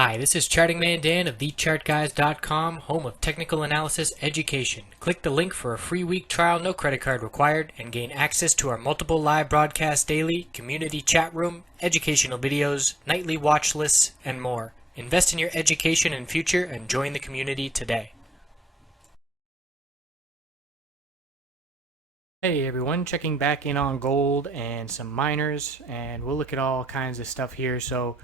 Hi, this is Charting Man Dan of TheChartGuys.com, home of technical analysis education. Click the link for a free week trial, no credit card required, and gain access to our multiple live broadcasts daily, community chat room, educational videos, nightly watch lists, and more. Invest in your education and future and join the community today. Hey everyone, checking back in on gold and some miners, and we'll look at all kinds of stuff here. So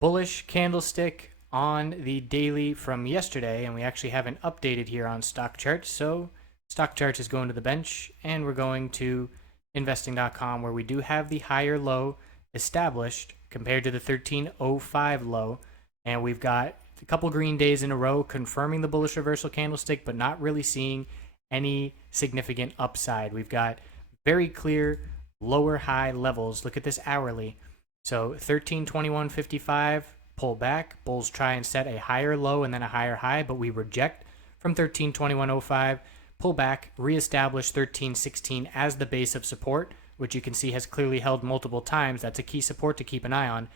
bullish candlestick on the daily from yesterday, and we actually haven't updated here on stock charts. So stock charts is going to the bench, and we're going to investing.com, where we do have the higher low established compared to the 1305 low, and we've got a couple green days in a row confirming the bullish reversal candlestick, but not really seeing any significant upside. We've got very clear lower high levels. Look at this hourly. So 1321.55, pull back. Bulls try and set a higher low and then a higher high, but we reject from 1321.05. Pull back, reestablish 1316 as the base of support, which you can see has clearly held multiple times. That's a key support to keep an eye on.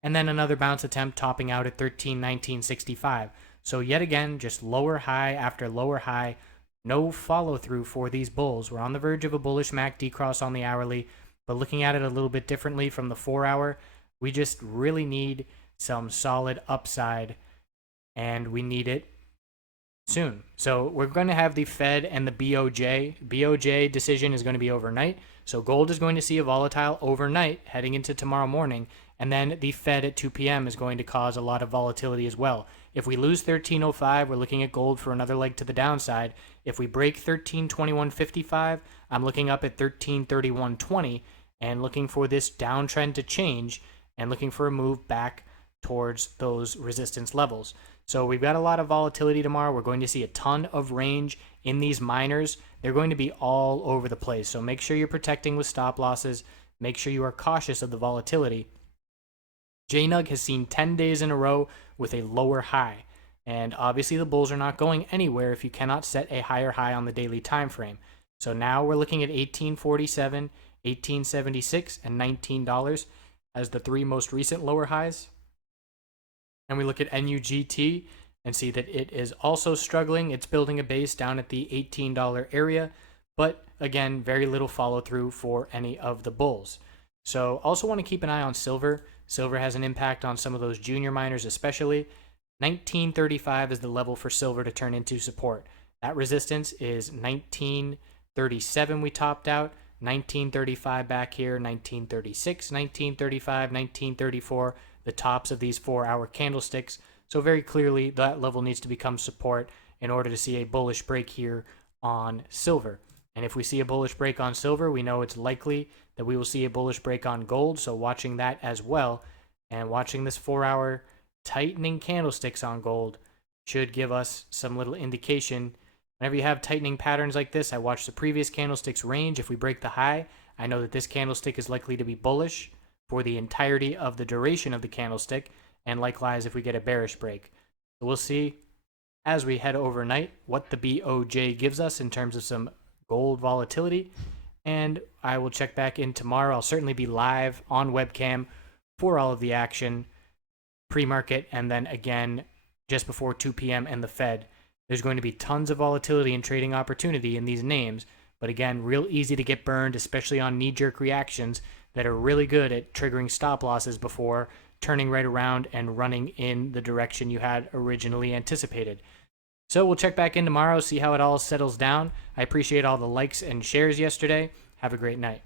And then another bounce attempt topping out at 1319.65. So yet again, just lower high after lower high. No follow through for these bulls. We're on the verge of a bullish MACD cross on the hourly, but looking at it a little bit differently from the 4 hour, we just really need some solid upside, and we need it soon. So we're going to have the Fed and the BOJ decision is going to be overnight. So gold is going to see a volatile overnight heading into tomorrow morning, and then the Fed at 2 p.m. is going to cause a lot of volatility as well. If we lose 1305, we're looking at gold for another leg to the downside. If we break 1321.55, I'm looking up at 1331.20 and looking for this downtrend to change and looking for a move back towards those resistance levels. So we've got a lot of volatility tomorrow. We're going to see a ton of range in these miners. They're going to be all over the place. So make sure you're protecting with stop losses. Make sure you are cautious of the volatility. JNUG has seen 10 days in a row with a lower high. And obviously the bulls are not going anywhere if you cannot set a higher high on the daily time frame. So now we're looking at 1847, 1876, and $19 as the three most recent lower highs. And we look at NUGT and see that it is also struggling. It's building a base down at the $18 area, but again, very little follow through for any of the bulls. So also want to keep an eye on silver. Silver has an impact on some of those junior miners, especially. 1935 is the level for silver to turn into support. That resistance is 1937 we topped out, 1935 back here, 1936, 1935, 1934, the tops of these 4 hour candlesticks. So very clearly that level needs to become support in order to see a bullish break here on silver. And if we see a bullish break on silver, we know it's likely that we will see a bullish break on gold. So watching that as well, and watching this 4 hour tightening candlesticks on gold should give us some little indication. Whenever you have tightening patterns like this, I watch the previous candlestick's range. If we break the high, I know that this candlestick is likely to be bullish for the entirety of the duration of the candlestick, and likewise if we get a bearish break. So we'll see as we head overnight what the BOJ gives us in terms of some gold volatility, and I will check back in tomorrow. I'll certainly be live on webcam for all of the action pre-market, and then again just before 2 p.m. and the Fed. There's going to be tons of volatility and trading opportunity in these names, but again, real easy to get burned, especially on knee-jerk reactions that are really good at triggering stop losses before turning right around and running in the direction you had originally anticipated. So we'll check back in tomorrow, see how it all settles down. I appreciate all the likes and shares yesterday. Have a great night.